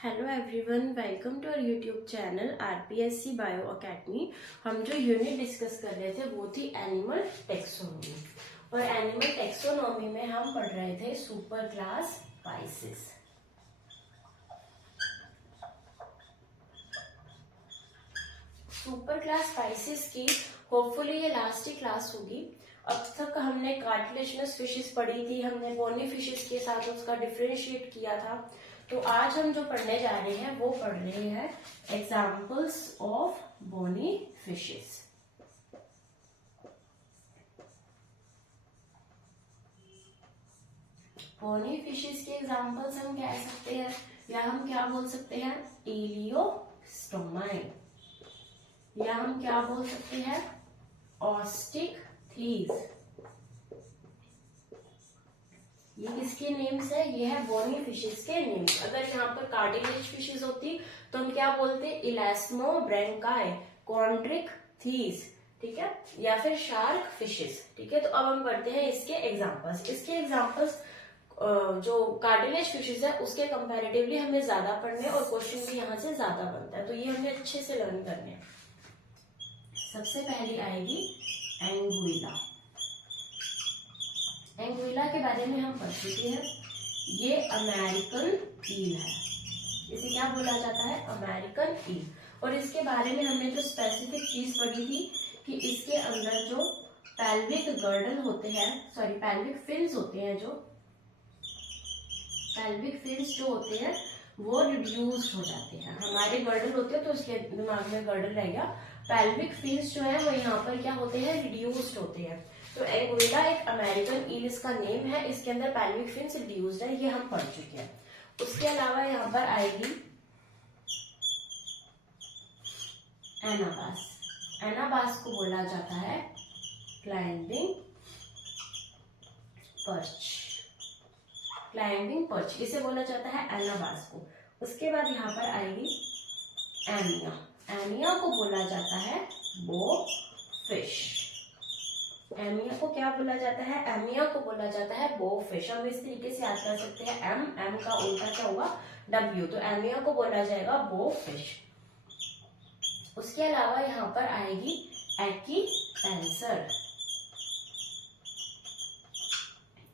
Hello everyone, welcome to our YouTube channel RPSC bio academy. हम जो unit discuss कर रहे थे वो थी एनिमल टेक्सोनॉमी। और एनिमल टेक्सोनॉमी में हम पढ़ रहे थे super class species. Super class species की होपफुली ये लास्ट ही क्लास होगी। अब तक हमने कार्टिलेजिनस फिशेस पढ़ी थी, हमने बोनी फिशेस के साथ उसका डिफरेंशिएट किया था। तो आज हम जो पढ़ने जा रहे हैं वो पढ़ रहे हैं examples of bony fishes. Bony fishes के एग्जाम्पल्स हम कह सकते हैं या हम क्या बोल सकते हैं, इलियोस्टोमाई, या हम क्या बोल सकते हैं, ऑस्टिकथीस। ये किसके नेम्स है? ये है बोनी फिशेस के नेम्स। अगर यहाँ पर कार्टिलेज फिशेस होती तो हम क्या बोलते, इलास्मोब्रेंकाई, कॉन्ड्रिक थीस, ठीक है, या फिर शार्क फिशेस। ठीक है, तो अब हम पढ़ते हैं इसके एग्जांपल्स। इसके एग्जांपल्स जो कार्टिलेज फिशेस है उसके कंपैरेटिवली हमें ज्यादा पढ़ने और क्वेश्चन भी यहाँ से ज्यादा बनता है, तो ये हमें अच्छे से लर्न करने हैं। सबसे पहली आएगी एंगुइला। एंगुइला के बारे में हम पढ़ चुके हैं। ये अमेरिकन ईल है। इसे क्या बोला जाता है? अमेरिकन ईल। और इसके बारे में हमने जो स्पेसिफिक चीज पढ़ी थी कि इसके अंदर जो पैल्विक गर्डल होते हैं, सॉरी पैल्विक फिन्स होते हैं, जो पैल्विक फिन्स जो होते हैं वो रिड्यूस हो जाते हैं। हमारे गर्डल होते हैं तो उसके दिमाग में गर्डल रह गया। पैल्विक फिन्स जो है वो यहाँ पर क्या होते हैं, रिड्यूस्ड होते हैं। तो एंगुइला एक अमेरिकन ईल इसका नेम है। इसके अंदर पैल्विक फिन्स रिड्यूस्ड है, ये हम पढ़ चुके हैं। उसके अलावा यहाँ पर आएगी एनाबास। एनाबास को बोला जाता है क्लाइंबिंग पर्च। क्लाइंबिंग पर्च इसे बोला जाता है एनाबास को। उसके बाद यहाँ पर आएगी एमिया। एमिया को बोला जाता है बो फिश। एमिया को क्या बोला जाता है? एमिया को बोला जाता है बो फिश। हम इस तरीके से याद कर सकते हैं, एम का उल्टा क्या होगा, डब्ल्यू। तो एमिया को बोला जाएगा बो फिश। उसके अलावा यहाँ पर आएगी एक्कीपेंसर।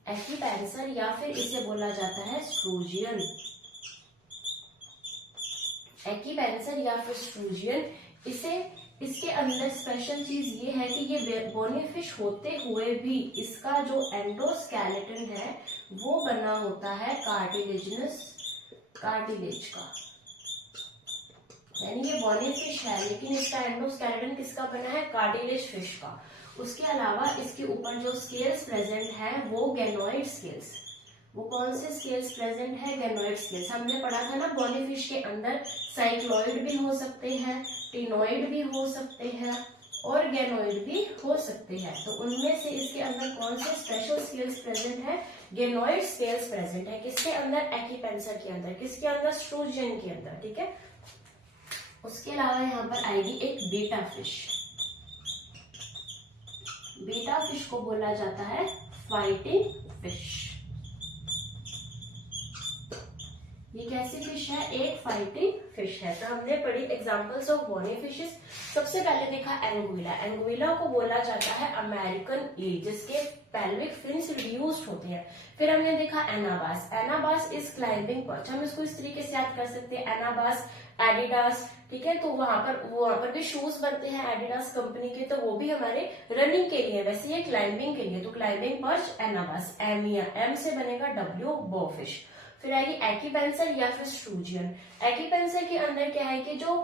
एक्कीपेंसर या फिर इसे बोला जाता है स्ट्रूजियन। एक्कीपेंसर या फिर स्ट्रूजियन, इसके अंदर स्पेशल चीज ये है कि ये बोनी फिश होते हुए भी इसका जो एंडोस्केलेटन है वो बना होता है कार्टिलेज का। यानी ये बोनी फिश है लेकिन इसका एंडोस्केलेटन किसका बना है? कार्टिलेज फिश का। उसके अलावा इसके ऊपर जो स्केल्स प्रेजेंट है वो गैनोइड स्केल्स। वो कौन से स्केल्स प्रेजेंट है? Ganoid scales. हमने पढ़ा था ना, बोनी फिश के अंदर साइक्लॉइड भी हो सकते हैं, टिनोइड भी हो सकते हैं और गैनोइड भी हो सकते हैं। तो उनमें से इसके अंदर कौन से स्पेशल स्केल्स प्रेजेंट है? गैनोइड स्केल्स प्रेजेंट है। किसके अंदर? एक्कीपेंसर के अंदर। किसके अंदर? स्ट्रूजियन के अंदर। ठीक है। उसके अलावा यहाँ पर आएगी एक बीटा फिश। बीटा फिश को बोला जाता है फाइटिंग फिश। ये कैसी फिश है? एक फाइटिंग फिश है। तो हमने पढ़ी एग्जांपल्स ऑफ बोनी फिशेस। सबसे पहले देखा एंगुइला। एंगुइला को बोला जाता है अमेरिकन ईल जिसके पैल्विक फिन्स रिड्यूस्ड होते हैं। फिर हमने देखा anabas. Anabas is climbing perch. हम इसको इस तरीके से याद कर सकते हैं, एनाबास, एडिडास। ठीक है, तो वहां पर भी शूज बनते हैं एडिडास कंपनी के, तो वो भी हमारे रनिंग के लिए, वैसे ये क्लाइंबिंग के लिए। तो क्लाइंबिंग पर्च एनाबास। एमिया, एम से बनेगा डब्ल्यू, बो फिश। फिर आएगी एक्कीपेंसर या फिर स्ट्रूजियन। एक्कीपेंसर के अंदर क्या है कि जो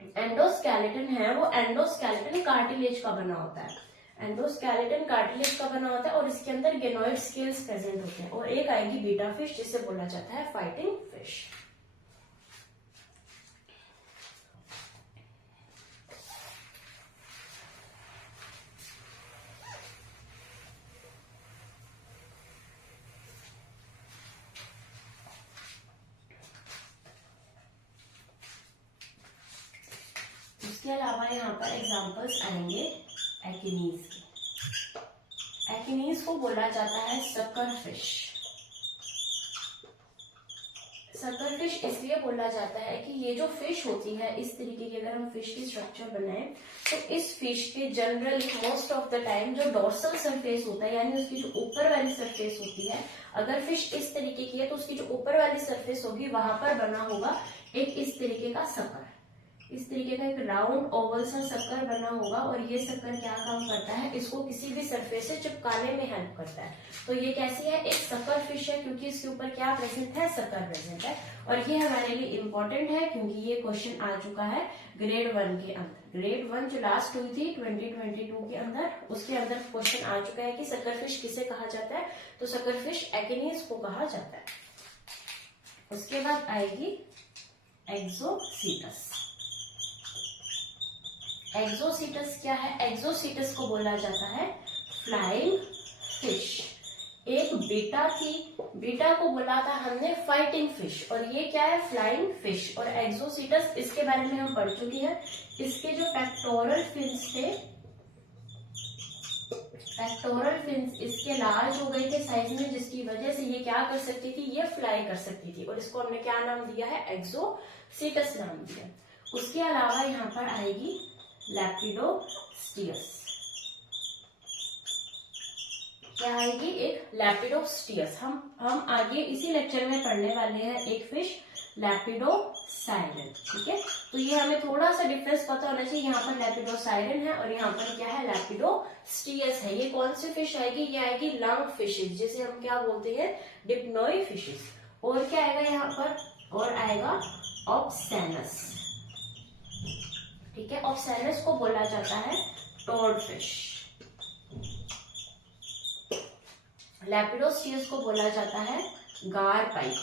एंडोस्केलेटन है वो एंडोस्केलेटन कार्टिलेज का बना होता है। एंडोस्केलेटन कार्टिलेज का बना होता है और इसके अंदर गेनोइड स्केल्स प्रेजेंट होते हैं। और एक आएगी बीटा फिश जिसे बोला जाता है फाइटिंग फिश। इसके अलावा यहाँ पर एग्जांपल्स आएंगे एकिनीज के। एकिनीज को बोला जाता है सकर फिश। सकर फिश इसलिए बोला जाता है कि ये जो फिश होती है, इस तरीके की अगर हम फिश की स्ट्रक्चर बनाएं तो इस फिश के generally most of the time जो डोर्सल सरफेस होता है, यानी उसकी जो ऊपर वाली सरफेस होती है, अगर फिश इस तरीके की है तो उसकी जो ऊपर वाली सरफेस होगी वहां पर बना होगा एक इस तरीके का सकर, इस तरीके का एक राउंड ओवल सा शक्कर बना होगा। और ये शक्कर क्या काम करता है, इसको किसी भी सरफेस से चिपकाने में हेल्प करता है। तो ये कैसी है, एक शक्कर फिश है, क्योंकि इसके ऊपर क्या प्रेजेंट है, शक्कर प्रेजेंट है। और ये हमारे लिए इंपॉर्टेंट है क्योंकि ये क्वेश्चन आ चुका है ग्रेड 1 के अंदर। ग्रेड 1 जो लास्ट हुई थी 2022 के अंदर, उसके अंदर क्वेश्चन आ चुका है कि शक्कर फिश किसे कहा जाता है, तो शक्कर फिश एकिनीज को कहा जाता है। उसके बाद आएगी एक्सोसीटस। एक्सोसीटस क्या है, एक्सोसीटस को बोला जाता है फ्लाइंग फिश। एक बीटा थी, बीटा को बोला था हमने फाइटिंग फिश, और ये क्या है, फ्लाइंग फिश। और एक्सोसीटस इसके बारे में हम पढ़ चुके हैं। इसके जो पेक्टोरल फिन्स थे, पेक्टोरल फिन्स इसके लार्ज हो गए थे साइज में, जिसकी वजह से ये क्या कर सकती थी, ये फ्लाई कर सकती थी। और इसको हमने क्या नाम दिया है, एक्सोसीटस नाम दिया। उसके अलावा यहाँ पर आएगी लैपिडोस्टियस। क्या आएगी, एक लैपिडोस्टियस। हम आगे इसी लेक्चर में पढ़ने वाले हैं एक फिश लैपिडोसाइरन। ठीक है, तो ये हमें थोड़ा सा डिफरेंस पता होना चाहिए। यहाँ पर लैपिडोसाइरन है और यहाँ पर क्या है, लैपिडोस्टियस है। ये कौन सी फिश आएगी, ये आएगी लंग फिशेज, जिसे हम क्या बोलते हैं, डिप्नोई फिशेज। और क्या आएगा यहाँ पर, और आएगा ऑप्सैनस। ठीक है, ऑप्सैनस को बोला जाता है टोड फिश। लैपिडोस्टियस को बोला जाता है गार पाइक।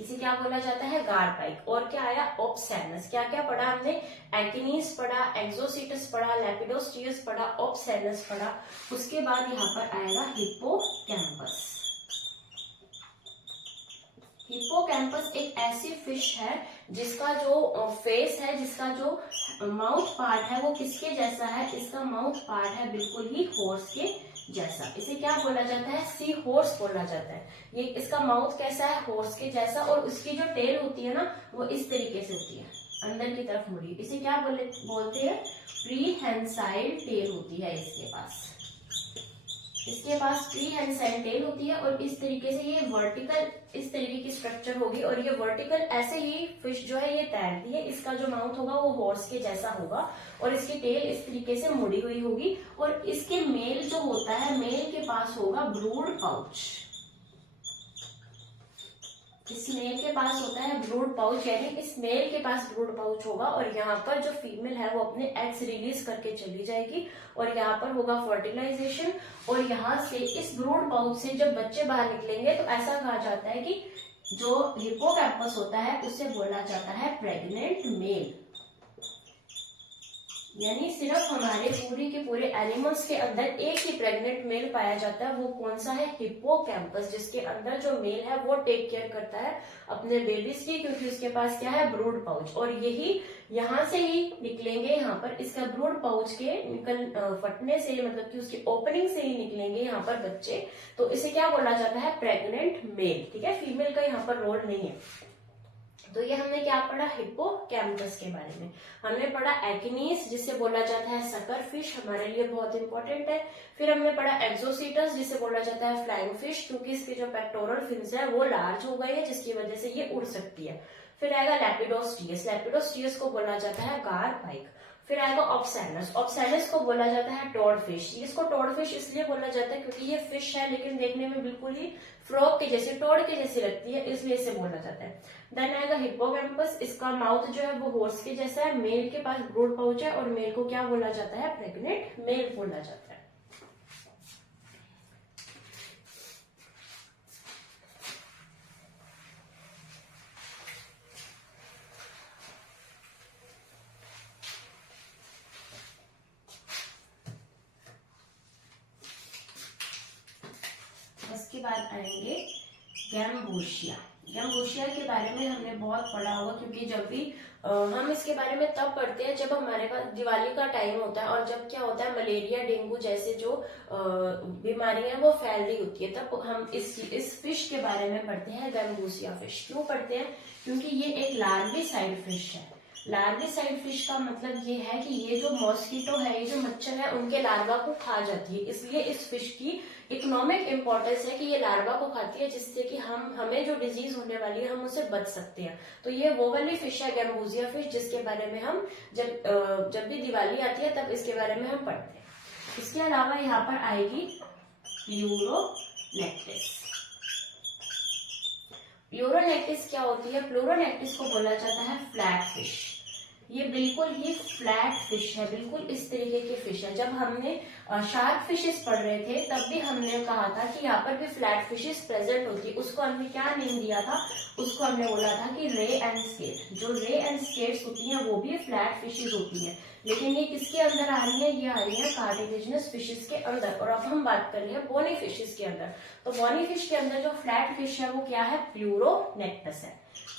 इसे क्या बोला जाता है, गार पाइक। और क्या आया, ऑप्सैनस। क्या क्या पढ़ा हमने, एकिनीज पढ़ा, एक्सोसीटस पढ़ा, लैपिडोस्टियस पढ़ा, ऑप्सैनस पढ़ा। उसके बाद यहाँ पर आएगा हिप्पोकैम्पस। हिप्पोकैम्पस एक ऐसी फिश है जिसका जो फेस है, जिसका जो माउथ पार्ट है वो किसके जैसा है, इसका माउथ पार्ट है बिल्कुल ही हॉर्स के जैसा। इसे क्या बोला जाता है, सी हॉर्स बोला जाता है। ये इसका माउथ कैसा है, हॉर्स के जैसा। और उसकी जो टेल होती है ना, वो इस तरीके से होती है, अंदर की तरफ मुड़ी। इसे क्या बोलते हैं, प्रीहेंसाइल टेल होती है इसके पास। इसके पास प्रीहेंसाइल टेल होती है और इस तरीके से ये वर्टिकल इस तरीके की स्ट्रक्चर होगी। और ये वर्टिकल ऐसे ही फिश जो है ये तैरती है। इसका जो माउथ होगा वो हॉर्स के जैसा होगा और इसकी टेल इस तरीके से मुड़ी हुई होगी। और इसके मेल जो होता है, मेल के पास होगा ब्रूड पाउच। इस मेल के पास होता है ब्रूड पाउच, यानी इस मेल के पास ब्रूड पाउच होगा। और यहाँ पर जो फीमेल है वो अपने एग्स रिलीज करके चली जाएगी और यहाँ पर होगा फर्टिलाइजेशन। और यहाँ से इस ब्रूड पाउच से जब बच्चे बाहर निकलेंगे तो ऐसा कहा जाता है कि जो हिप्पोकैम्पस होता है उसे बोला जाता है प्रेग्नेंट मेल। यानी सिर्फ हमारे पूरे के पूरे एनिमल्स के अंदर एक ही प्रेग्नेंट मेल पाया जाता है। वो कौन सा है, हिप्पोकैम्पस, जिसके अंदर जो मेल है वो टेक केयर करता है अपने बेबीज की, क्योंकि उसके पास क्या है, ब्रूड पाउच। और यही यहाँ से ही निकलेंगे, यहाँ पर इसका ब्रूड पाउच के फटने से, मतलब कि उसकी ओपनिंग से ही निकलेंगे यहाँ पर बच्चे। तो इसे क्या बोला जाता है, प्रेग्नेंट मेल। ठीक है, फीमेल का यहाँ पर रोल नहीं है। तो ये हमने क्या पढ़ा, हिप्पोकैम्पस के बारे में। हमने पढ़ा एकिनीस, जिसे बोला जाता है सकर फिश, हमारे लिए बहुत इंपॉर्टेंट है। फिर हमने पढ़ा एक्सोसीटस, जिसे बोला जाता है फ्लाइंग फिश, क्योंकि इसके जो पेक्टोरल फिन्स है वो लार्ज हो गए हैं, जिसकी वजह से ये उड़ सकती है। फिर आएगा लैपिडोस्टियस। लैपिडोस्टियस को बोला जाता है गार पाइक। फिर आएगा ऑप्सैनस। ऑप्सैनस को बोला जाता है टोड फिश। इसको टोड फिश इसलिए बोला जाता है क्योंकि ये फिश है लेकिन देखने में बिल्कुल ही फ्रॉग के जैसे, टोड के जैसी लगती है, इसलिए इसे बोला जाता है। देन आएगा हिप्पोकैम्पस। इसका माउथ जो है वो हॉर्स के जैसा है, मेल के पास ब्रूड पाउच है और मेल को क्या बोला जाता है, प्रेग्नेंट मेल बोला जाता है। उसके बाद आएंगे गैम्बूशिया। गैम्बूशिया के बारे में हमने बहुत पढ़ा होगा, क्योंकि जब भी हम इसके बारे में तब पढ़ते हैं जब हमारे पास दिवाली का टाइम होता है, और जब क्या होता है मलेरिया डेंगू जैसे जो बीमारियां वो फैल रही होती है, तब हम इस फिश के बारे में पढ़ते हैं, गैम्बूशिया फिश। क्यों पढ़ते हैं? क्योंकि ये एक लार्विसाइड फिश है। लार्विसाइड फिश का मतलब ये है कि ये जो मॉस्किटो है, ये जो मच्छर है, उनके लार्वा को खा जाती है। इसलिए इस फिश की इकोनॉमिक इंपॉर्टेंस है कि ये लार्वा को खाती है, जिससे कि हमें जो डिजीज होने वाली है हम उससे बच सकते हैं। तो ये वो वाली फिश है गैम्बूशिया फिश, जिसके बारे में हम जब भी दिवाली आती है तब इसके बारे में हम पढ़ते हैं। इसके अलावा यहाँ पर आएगी प्लूरोनेक्टिस। प्लूरोनेक्टिस क्या होती है? प्लूरोनेक्टिस को बोला जाता है फ्लैट फिश। ये बिल्कुल ही फ्लैट फिश है, बिल्कुल इस तरीके की फिश है। जब हमने शार्क फिशेस पढ़ रहे थे तब भी हमने कहा था कि यहाँ पर भी फ्लैट फिशेस प्रेजेंट होती है। उसको हमने क्या नेम दिया था? उसको हमने बोला था कि रे एंड स्केट। जो रे एंड स्केट्स होती हैं वो भी फ्लैट फिशेस होती हैं, लेकिन ये किसके अंदर आ रही है? ये आ रही है कार्टिलेजिनस फिशेस के अंदर। और अब हम बात कर रहे हैं बोनी फिशेस के अंदर। तो बोनी फिश के अंदर जो फ्लैट फिश है वो क्या है? प्लूरोनेक्टस है।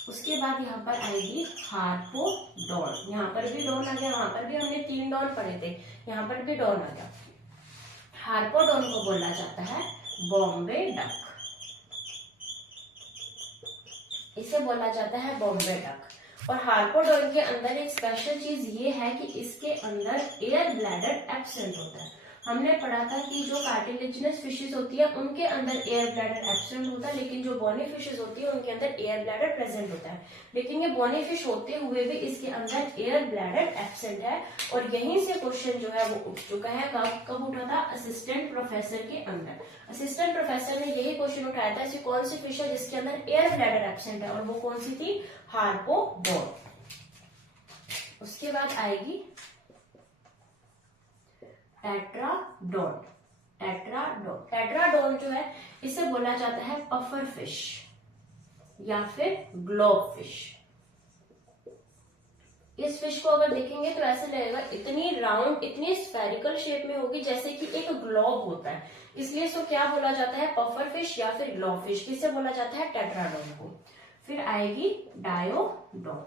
उसके बाद यहाँ पर आएगी हार्पोडॉन। यहाँ पर भी डॉन आ गया, वहां पर भी हमने 3 डॉन पढ़े थे, यहाँ पर भी डॉन आ गया। हार्पोडॉन को बोला जाता है बॉम्बे डक। इसे बोला जाता है बॉम्बे डक। और हार्पोडॉन के अंदर एक स्पेशल चीज ये है कि इसके अंदर एयर ब्लैडर एब्सेंट होता है। हमने पढ़ा था कि जो कार्टिलेजिनस फिशेस होती है उनके अंदर एयर ब्लैडर एब्सेंट होता है, लेकिन जो बोनी फिशेस होती है उनके अंदर एयर ब्लैडर प्रेजेंट होता है। लेकिन ये बोनी फिश होते हुए भी इसके अंदर एयर ब्लैडर एब्सेंट है। और यहीं से क्वेश्चन जो है वो उठ चुका है। कब उठा था? असिस्टेंट प्रोफेसर के अंदर। असिस्टेंट प्रोफेसर ने यही क्वेश्चन उठाया था, ऐसी कौन सी फिश है जिसके अंदर एयर ब्लैडर एब्सेंट है, और वो कौन सी थी? हार्पोडॉन। उसके बाद आएगी टेट्राडॉन। टेट्राडॉन जो है इसे बोला जाता है पफर फिश या फिर ग्लोब फिश। इस फिश को अगर देखेंगे तो ऐसे लगेगा, इतनी राउंड, इतनी स्फेरिकल शेप में होगी जैसे कि एक ग्लोब होता है। इसलिए इसको क्या बोला जाता है? पफर फिश या फिर ग्लोब फिश। किसे बोला जाता है? टेट्राडॉन को। फिर आएगी डायोडॉन।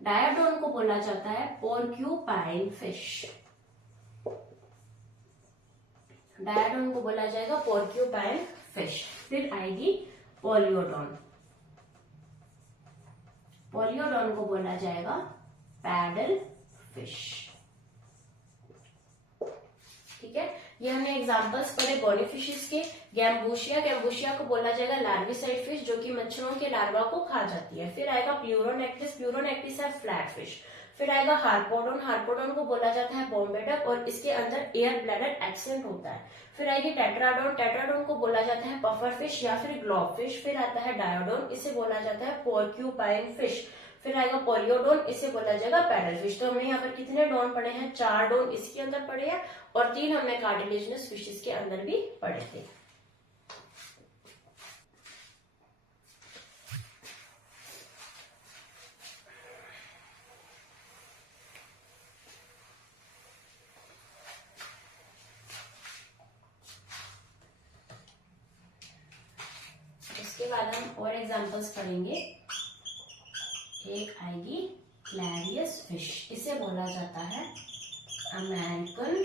डायोडॉन को बोला जाता है पोर्क्यूपाइन फिश। डायोडॉन को बोला जाएगा पोर्क्यूपाइन फिश। फिर आएगी पोलियोडॉन। पोलियोडॉन को बोला जाएगा पैडल फिश। ठीक है, ये हमने एग्जांपल्स पढ़े बॉडी फिशेस के। गैम्बूशिया को बोला जाएगा लार्विसाइड फिश, जो कि मच्छरों के लार्वा को खा जाती है। फिर आएगा प्लूरोनेक्टिस है फ्लैट फिश। फिर आएगा हार्पोडॉन को बोला जाता है बॉम्बे डक, और इसके अंदर एयर ब्लैडर एब्सेंट होता है। फिर आएगी टेट्राडॉन को बोला जाता है पफर फिश या फिर ग्लोब फिश। फिर आता है डायोडॉन, इसे बोला जाता है पोर्क्यूपाइन फिश। फिर आएगा पोलियोडॉन, इसे बोला जाएगा पैडल फिश। तो हमने यहाँ पर कितने डॉन पढ़े हैं? 4 डॉन इसके अंदर पढ़े हैं, और 3 हमने कार्टिलेजिनस फिशेस के अंदर भी पढ़े थे। इसके बाद हम और एग्जांपल्स पढ़ेंगे। एक आएगी क्लैरियस फिश। इसे बोला जाता है अमेरिकन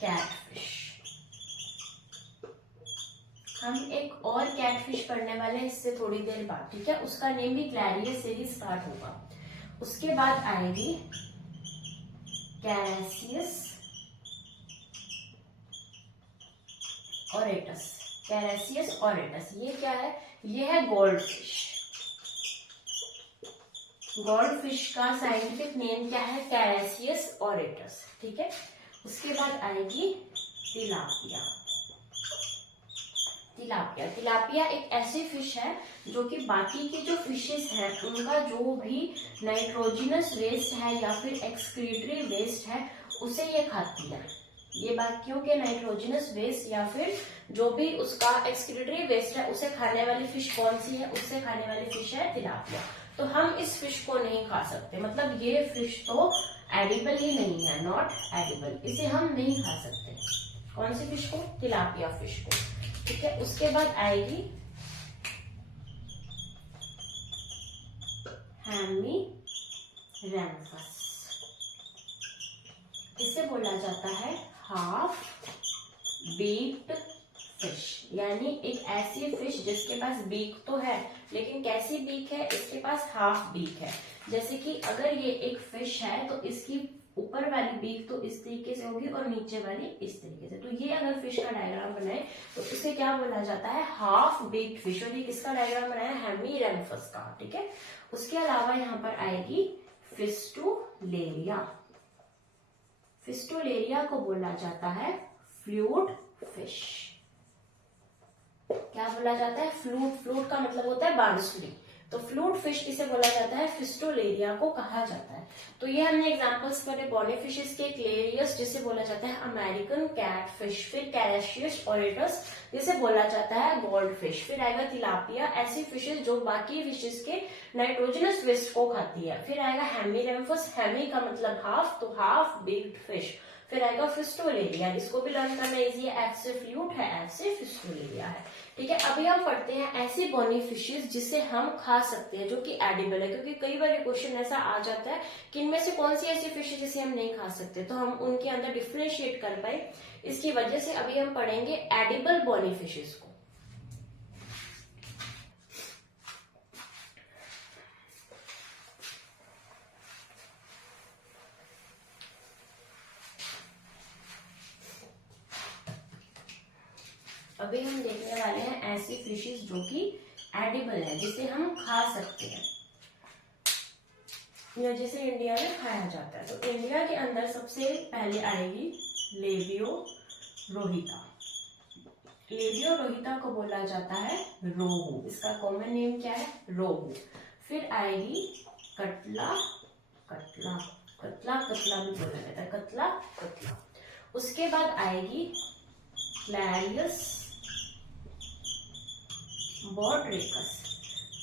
कैटफिश। हम एक और कैटफिश पढ़ने वाले हैं इससे थोड़ी देर बाद, ठीक है? उसका नेम भी क्लैरियस से ही स्टार्ट होगा। उसके बाद आएगी कैरेसियस ऑरेटस। कैरेसियस ऑरेटस ये क्या है? ये है गोल्ड फिश। गोल्ड फिश का साइंटिफिक नेम क्या है? कैरेसियस ऑरेटस। ठीक है, उसके बाद आएगी तिलापिया। तिलापिया एक ऐसी फिश है जो कि बाकी के जो फिशेस हैं उनका जो भी नाइट्रोजिनस वेस्ट है या फिर एक्सक्रीटरी वेस्ट है उसे ये खाती है। ये बाकियों के नाइट्रोजिनस वेस्ट या फिर जो भी उसका एक्सक्रीटरी वेस्ट है उसे खाने वाली फिश कौन सी है? उससे खाने वाली फिश है तिलापिया। तो हम इस फिश को नहीं खा सकते, मतलब ये फिश तो एडिबल ही नहीं है, नॉट एडिबल, इसे हम नहीं खा सकते। कौन सी फिश को? तिलापिया फिश को। ठीक है। उसके बाद आएगी हेमीरैम्फस, इसे बोला जाता है हाफ बीक्ड फिश, यानी एक ऐसी फिश जिसके पास बीक तो है, लेकिन कैसी बीक है, इसके पास हाफ बीक है। जैसे कि अगर ये एक फिश है तो इसकी ऊपर वाली बीक तो इस तरीके से होगी और नीचे वाली इस तरीके से। तो ये अगर फिश का डायग्राम बनाए तो इसे क्या बोला जाता है, हाफ बीक्ड फिश। और ये किसका डायग्राम बनाया, हेमीरैम्फस का, ठीक है। उसके अलावा यहाँ पर आएगी फिस्टुलेरिया। फिस्टुलेरिया को बोला जाता है फ्लूट फिश। क्या बोला जाता है, फ्लूट। फ्लूट का मतलब होता है बांसुरी। तो फ्लूट फिश किसे बोला जाता है, फिस्टुलेरिया को कहा जाता है। तो ये हमने एग्जांपल्स पढ़े बॉनी फिशेस के, क्लेरियस जिसे बोला जाता है अमेरिकन कैट फिश, फिर कैरेशियस ओरेटस जिसे बोला जाता है गोल्ड फिश, फिर आएगा तिलापिया, ऐसी फिशेस जो बाकी फिशेस के नाइट्रोजनस वेस्ट को खाती है। फिर आएगा हेमीरैम्फस, हेमी का मतलब हाफ, तो हाफ बिग्ड फिश। फिर आएगा फिस्टुलेरिया, इसको भी लर्न करना इजी है, एफ से फ्लूट है, एफ से फिस्टुलेरिया है, ठीक है। अभी हम पढ़ते हैं ऐसी बॉनी फिशेस जिसे हम खा सकते हैं, जो कि एडिबल है, क्योंकि कई बार क्वेश्चन ऐसा आ जाता है कि इनमें से कौन सी ऐसी फिश है जिसे हम नहीं खा सकते, तो हम उनके अंदर डिफ्रेंशिएट कर पाए, इसकी वजह से अभी हम पढ़ेंगे एडिबल बॉनी फिशेस को। अभी हम देखने वाले हैं ऐसी फिशेस जो कि एडिबल है, जिसे हम खा सकते हैं, या जिसे इंडिया में खाया जाता है। तो इंडिया के अंदर सबसे पहले आएगी लेबियो रोहिता। लेबियो रोहिता को बोला जाता है रोहू, इसका कॉमन नेम क्या है, रोहू। फिर आएगी कतला, कतला कतला कतला भी बोला जाता है, कतला कतला। उसके बाद आएगी क्लैरियस बॉड्रेकस,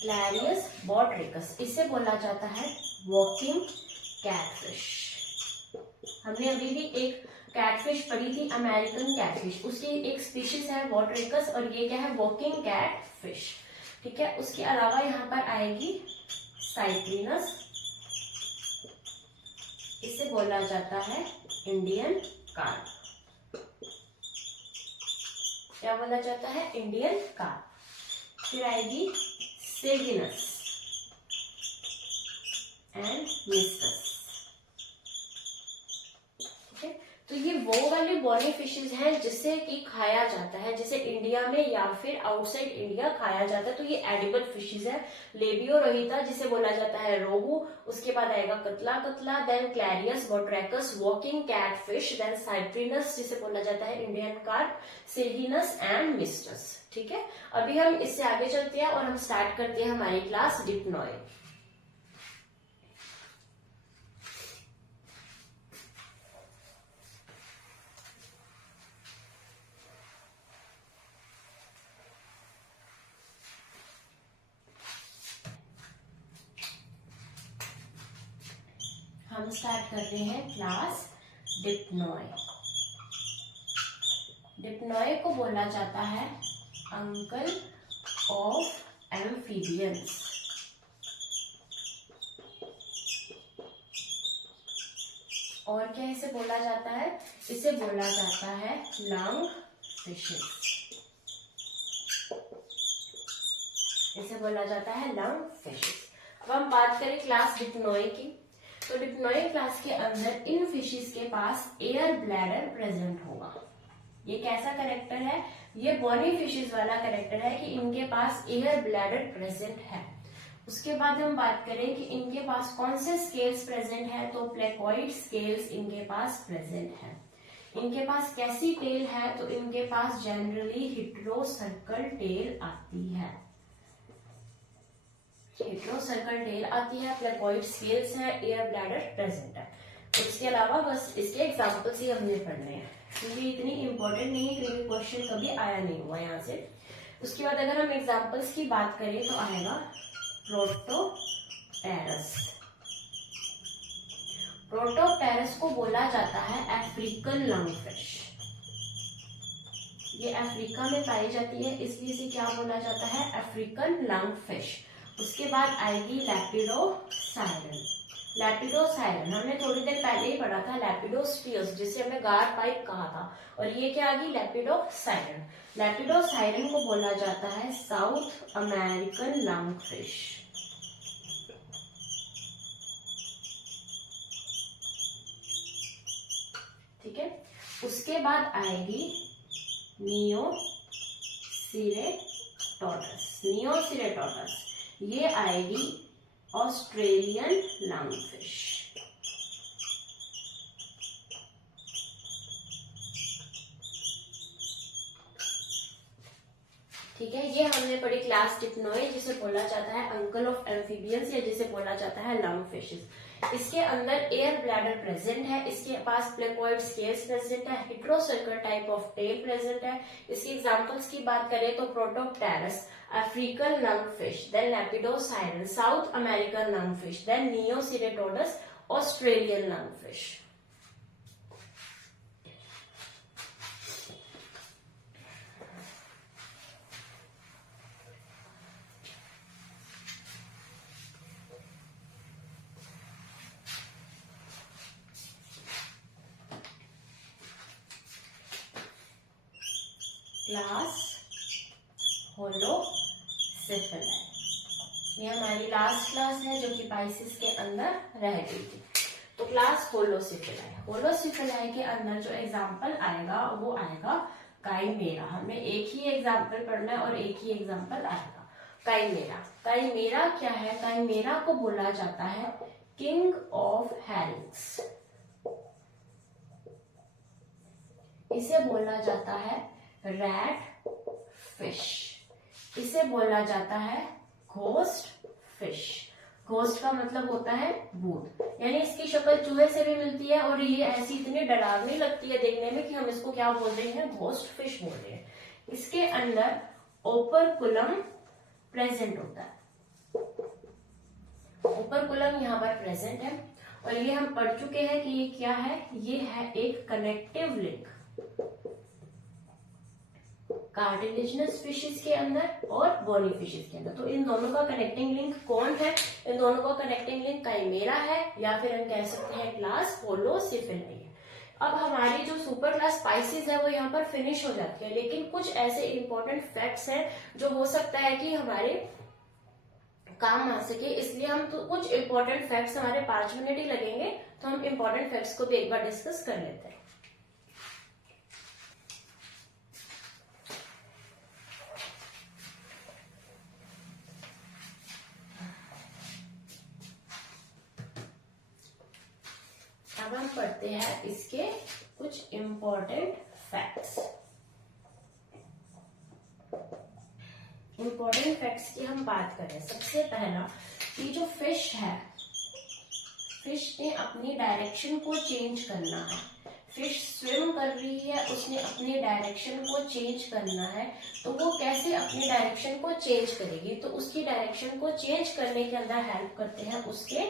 क्लैरियस बॉड्रेकस, इसे बोला जाता है वॉकिंग कैटफिश। हमने अभी भी एक कैटफिश पढ़ी थी, अमेरिकन कैटफिश, उसकी एक स्पीशीज है बॉड्रेकस, और ये क्या है, वॉकिंग कैटफिश, ठीक है। उसके अलावा यहाँ पर आएगी साइप्रिनस, इसे बोला जाता है इंडियन कार्प। क्या बोला जाता है, इंडियन कार्प। फिर आएगी सेगिनस एंड मिस्टस, ठीक है। तो ये वो वाली बॉनी फिशेज हैं जिसे कि खाया जाता है, जिसे इंडिया में या फिर आउटसाइड इंडिया खाया जाता है, तो ये एडिबल फिशेज है। लेबियो रोहिता जिसे बोला जाता है रोहू, उसके बाद आएगा catla catla, then Clarias batrachus walking catfish, then Cyprinus जिसे बोला जाता है Indian carp, Cirrhinus and Mystus, ठीक है। अभी हम इससे आगे चलते हैं और हम स्टार्ट करते हैं हमारी क्लास डिप्नॉय। हम स्टार्ट करते हैं क्लास डिप्नॉय। डिप्नॉय को बोला जाता है अंकल ऑफ एम्फीबियंस। और क्या इसे बोला जाता है, इसे बोला जाता है लंग फिशेस, इसे बोला जाता है लंग फिशेस। अब हम बात करें क्लास डिप्नॉय की, तो डिप्नॉय क्लास के अंदर इन फिशेस के पास एयर ब्लैडर प्रेजेंट होगा। ये कैसा कैरेक्टर है, ये बॉनी फिशेस वाला कैरेक्टर है कि इनके पास एयर ब्लैडर प्रेजेंट है। उसके बाद हम बात करें कि इनके पास कौन से स्केल्स प्रेजेंट है, तो प्लेकोइड स्केल्स इनके पास प्रेजेंट है। इनके पास कैसी टेल है, तो इनके पास जनरली हिट्रो सर्कल टेल आती है, हिट्रो सर्कल टेल आती है, प्लेकोइड स्केल्स है, एयर ब्लैडर प्रेजेंट है। तो इसके अलावा बस इसके एग्जाम्पल्स ही हमने पढ़ने हैं, क्योंकि इतनी इंपॉर्टेंट नहीं है, क्योंकि क्वेश्चन कभी आया नहीं हुआ यहाँ से। उसके बाद अगर हम एग्जाम्पल्स की बात करें तो आएगा प्रोटोपटेरस। प्रोटोपटेरस को बोला जाता है अफ्रीकन लंग फिश, ये अफ्रीका में पाई जाती है, इसलिए इसे क्या बोला जाता है, अफ्रीकन लंग फिश। उसके बाद आएगी लैपिडोसाइरन। लैपिडोसाइरन हमने थोड़ी देर पहले ही पढ़ा था, लैपिडोस्फियर्स जिसे हमने गार पाइप कहा था, और ये क्या आ गई, लैपिडोसाइरन। लैपिडोसाइरन को बोला जाता है साउथ अमेरिकन लंग फिश। ठीक है, उसके बाद आएगी नियोसिरेटोडस। नियोसिरेटोडस ये आएगी ऑस्ट्रेलियन लंग फिश। ठीक है, ये हमने पढ़ी क्लास डिप्नोए, जिसे बोला जाता है अंकल ऑफ एम्फीबियंस या जिसे बोला जाता है लंग फिशेस। इसके अंदर एयर ब्लैडर प्रेजेंट है, इसके पास प्लेकोइड स्केल्स प्रेजेंट है, heterocercal type of tail present है। इसकी एग्जांपल्स की बात करें तो Protopterus, African lung fish, then Lepidosiren, South American lung fish, then Neoceratodus, Australian lung fish. Class Holocephali, ये हमारी लास्ट क्लास है जो कि पाइसिस के अंदर रह गई थी। तो क्लास होलोसिफेलाई, होलोसिफेलाई के अंदर जो एग्जाम्पल आएगा वो आएगा काइमेरा। हमें एक ही एग्जाम्पल पढ़ना है और एक ही एग्जाम्पल आएगा, काइमेरा। काइमेरा क्या है, काइमेरा को बोला जाता है किंग ऑफ हैरिंग्स। इसे बोला जाता है रैट फिश, इसे बोला जाता है घोस्ट फिश। घोस्ट का मतलब होता है भूत, यानी इसकी शक्ल चूहे से भी मिलती है और ये ऐसी इतनी डरावनी लगती है देखने में कि हम इसको क्या बोल रहे हैं, घोस्ट फिश बोल रहे हैं। इसके अंदर ओपरकुलम प्रेजेंट होता है, ओपरकुलम यहाँ पर प्रेजेंट है, और ये हम पढ़ चुके हैं कि ये क्या है, ये है एक कनेक्टिव लिंक कार्टिलेजिनस फिशेस के अंदर और बोनी फिशेस के अंदर। तो इन दोनों का कनेक्टिंग लिंक कौन है, इन दोनों का कनेक्टिंग लिंक काइमेरा है, या फिर हम कह सकते हैं क्लास होलोसिफेलाई है। अब हमारी जो सुपर क्लास स्पाइसेस है वो यहाँ पर फिनिश हो जाती है, लेकिन कुछ ऐसे इंपॉर्टेंट फैक्ट्स हैं जो हो सकता है कि हमारे काम आ सके, इसलिए हम तो कुछ इंपॉर्टेंट फैक्ट्स, हमारे 5 मिनट ही लगेंगे, तो हम इंपॉर्टेंट फैक्ट्स को भी एक बार डिस्कस कर लेते हैं। अब हम पढ़ते हैं इसके कुछ इंपॉर्टेंट फैक्ट्स। इंपॉर्टेंट फैक्ट्स की हम बात करें, सबसे पहला, ये जो फिश है, फिश ने अपनी डायरेक्शन को चेंज करना है। फिश स्विम कर रही है, उसने अपनी डायरेक्शन को चेंज करना है, तो वो कैसे अपनी डायरेक्शन को चेंज करेगी, तो उसकी डायरेक्शन को चेंज करने के अंदर हेल्प करते हैं उसके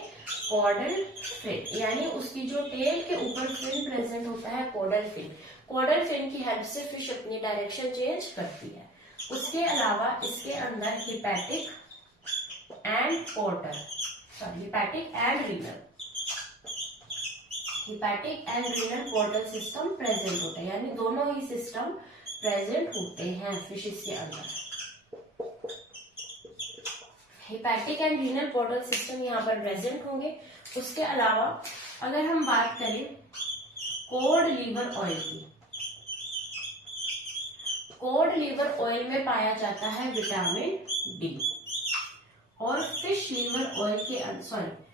कॉर्डल फिन, यानी उसकी जो टेल के ऊपर फिन प्रेजेंट होता है, कॉर्डल फिन। कॉर्डल फिन की हेल्प से फिश अपनी डायरेक्शन चेंज करती है। उसके अलावा इसके अंदर hepatic and portal, sorry hepatic and renal, hepatic and renal portal system present होते हैं, यानी दोनों ही सिस्टम प्रेजेंट होते हैं फिशेस के अंदर। Hepatic and renal portal system यहाँ पर प्रेजेंट होंगे। उसके अलावा अगर हम बात करें कोड लीवर ऑयल की, कोड लीवर ऑयल में पाया जाता है विटामिन डी, और फिश लीवर ऑयल के सॉरी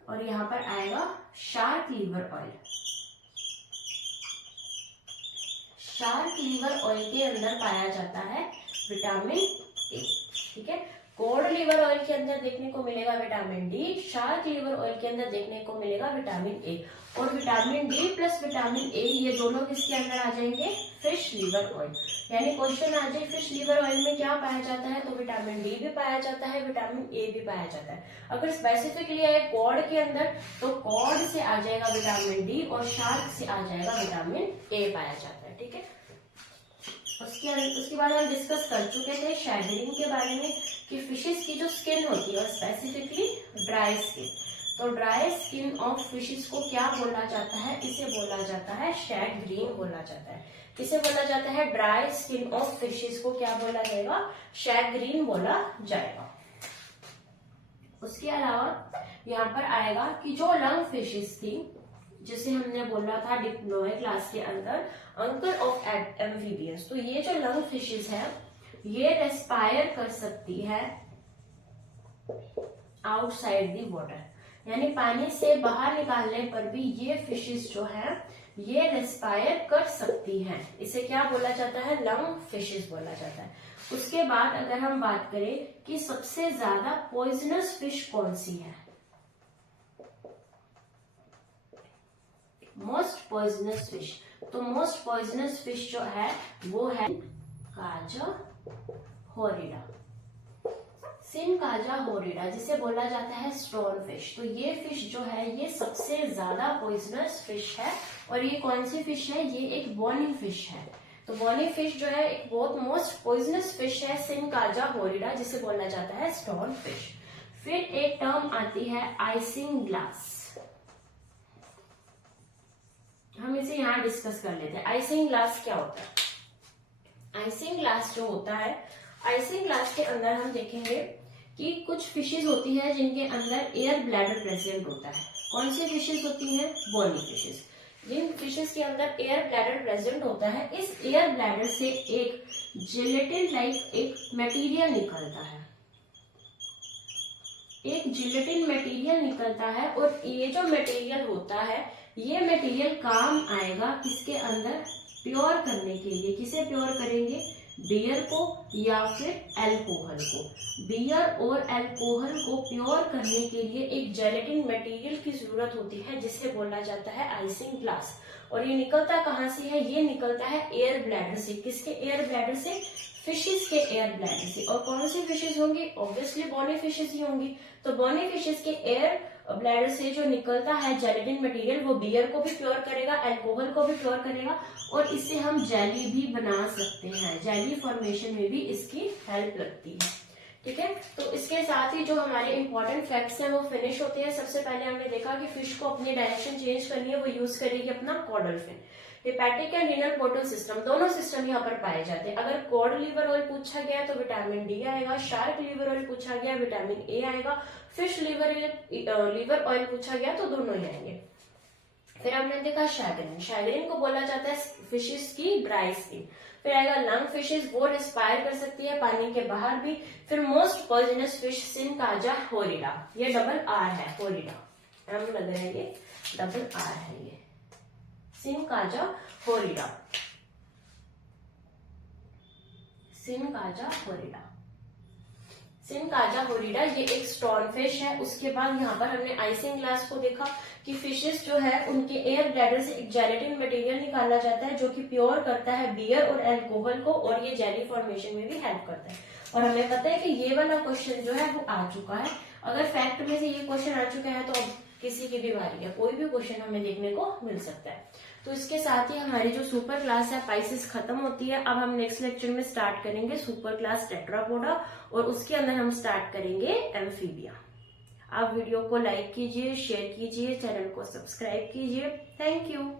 और यहाँ पर आएगा shark liver oil. Shark liver oil के अंदर पाया जाता है विटामिन ए। ठीक है, कोड लीवर ऑयल के अंदर देखने को मिलेगा vitamin D, shark liver oil के अंदर देखने को मिलेगा विटामिन ए, और vitamin D plus vitamin A ये दोनों किसके अंदर आ जाएंगे, फिश लीवर ऑयल। यानी क्वेश्चन आ जाए फिश लीवर ऑयल में क्या पाया जाता है, तो विटामिन डी भी पाया जाता है, विटामिन ए भी पाया जाता है। अगर स्पेसिफिकली है कॉड के अंदर, तो कॉड से आ जाएगा विटामिन डी और शार्क से आ जाएगा विटामिन ए पाया जाता है। ठीक है, उसके बाद हम डिस्कस कर चुके थे शैडरिंग के बारे में कि फिशेस की जो स्किन होती है और स्पेसिफिकली ड्राई स्किन। तो ड्राई स्किन ऑफ फिशेस को क्या बोला जाता है? इसे बोला जाता है शैग्रीन बोला जाता है। किसे बोला जाता है? ड्राई स्किन ऑफ फिशेस को क्या बोला जाएगा? शैग्रीन बोला जाएगा। उसके अलावा यहाँ पर आएगा कि जो लंग फिशेस थी, जिसे हमने बोला था डिप्लोय क्लास के अंदर अंकल ऑफ एम्फीबियंस, तो ये जो लंग फिशेस है ये रेस्पायर कर सकती है आउटसाइड दी वाटर, यानी पानी से बाहर निकालने पर भी ये फिशेस जो है ये रेस्पायर कर सकती हैं। इसे क्या बोला जाता है? लंग फिशेस बोला जाता है। उसके बाद अगर हम बात करें कि सबसे ज्यादा पॉइजनस फिश कौन सी है, मोस्ट पॉइजनस फिश, तो मोस्ट पॉइजनस फिश जो है वो है काजा होरिडा, सिनकाजा होरिडा, जिसे बोला जाता है स्टोन फिश। तो ये फिश जो है ये सबसे ज्यादा पॉइजनस फिश है। और ये कौन सी फिश है? ये एक बोनी फिश है। तो बोनी फिश जो है एक बहुत मोस्ट पॉइजनस फिश है, सिनकाजा होरिडा, जिसे बोला जाता है स्टोन फिश। फिर एक टर्म आती है आइसिंग ग्लास, हम इसे यहाँ डिस्कस कर लेते हैं। आइसिंग ग्लास क्या होता है? आइसिंग ग्लास जो होता है, आइसिंग ग्लास के अंदर हम देखेंगे कि कुछ फिशेस होती है जिनके अंदर एयर ब्लैडर प्रेजेंट होता है। कौन सी फिशेस होती हैं? Bony fishes. जिन फिशेस के अंदर एयर ब्लैडर प्रेजेंट होता है, इस एयर ब्लैडर से एक जिलेटिन लाइक एक मटेरियल निकलता है, एक जिलेटिन मटेरियल निकलता है। और ये जो मटेरियल होता है ये मटेरियल काम आएगा किसके अंदर? प्योर करने के लिए। किसे प्योर करेंगे? बियर को या फिर अल्कोहल को। बियर और अल्कोहल को प्योर करने के लिए एक जेलेटिन मटेरियल की जरूरत होती है, जिसे बोला जाता है आइसिंग ग्लास। और ये निकलता कहाँ से है? ये निकलता है एयर ब्लैडर से। किसके एयर ब्लैडर से? फिशेस के एयर ब्लैडर से। और कौन सी फिशेस होंगी? ऑब्वियसली बोनी फिशेस ही होंगी। तो बोनी फिशेस के एयर ब्लैडर से जो निकलता है जेलेटिन मटेरियल, वो बियर को भी प्योर करेगा, अल्कोहल को भी प्योर करेगा, और इससे हम जेली भी बना सकते हैं। जेली फॉर्मेशन में भी इसकी हेल्प लगती है। ठीक है, तो इसके साथ ही जो हमारे इंपॉर्टेंट फैक्ट्स हैं वो फिनिश होते हैं। सबसे पहले हमने देखा कि फिश को अपनी डायरेक्शन चेंज करनी है, वो यूज करेगी अपना caudal fin. Hepatic and renal portal system, दोनों सिस्टम यहाँ पर पाए जाते हैं। अगर कॉड लीवर ऑयल पूछा गया तो विटामिन डी आएगा, शार्क लीवर ऑयल पूछा गया विटामिन ए आएगा, फिश लीवर ऑयल पूछा गया तो दोनों ही आएंगे। फिर हमने देखा शैग्रीन, शैग्रीन को बोला जाता है फिशेस की ड्राई स्किन। फिर आएगा लंग फिशेस, वो रेस्पायर कर सकती है पानी के बाहर भी। फिर मोस्ट पॉइजनस फिश सिनकाजा होरिडा, ये डबल आर है, होरिडा हम लग रहा है, ये डबल आर है, ये सिनकाजा होरिडा, सिनकाजा होरिडा, सिनकाजा होरिडा, ये एक स्टोन फिश है। उसके बाद यहाँ पर हमने आइसिंग ग्लास को देखा कि फिशेस जो है उनके एयर ब्लैडर से एक जेलेटिन मटेरियल निकाला जाता है जो कि प्योर करता है बियर और अल्कोहल को, और ये जेली फॉर्मेशन में भी हेल्प करता है। और हमें पता है कि ये वाला क्वेश्चन जो है वो आ चुका है। अगर फैक्ट में से ये क्वेश्चन आ चुका है तो अब किसी की भी बारी है, कोई भी क्वेश्चन हमें देखने को मिल सकता है। तो इसके साथ ही हमारी जो सुपर क्लास है पाइसिस खत्म होती है। अब हम नेक्स्ट लेक्चर में स्टार्ट करेंगे सुपर क्लास टेट्रापोडा, और उसके अंदर हम स्टार्ट करेंगे एम्फीबिया। आप वीडियो को लाइक कीजिए, शेयर कीजिए, चैनल को सब्सक्राइब कीजिए। Thank you.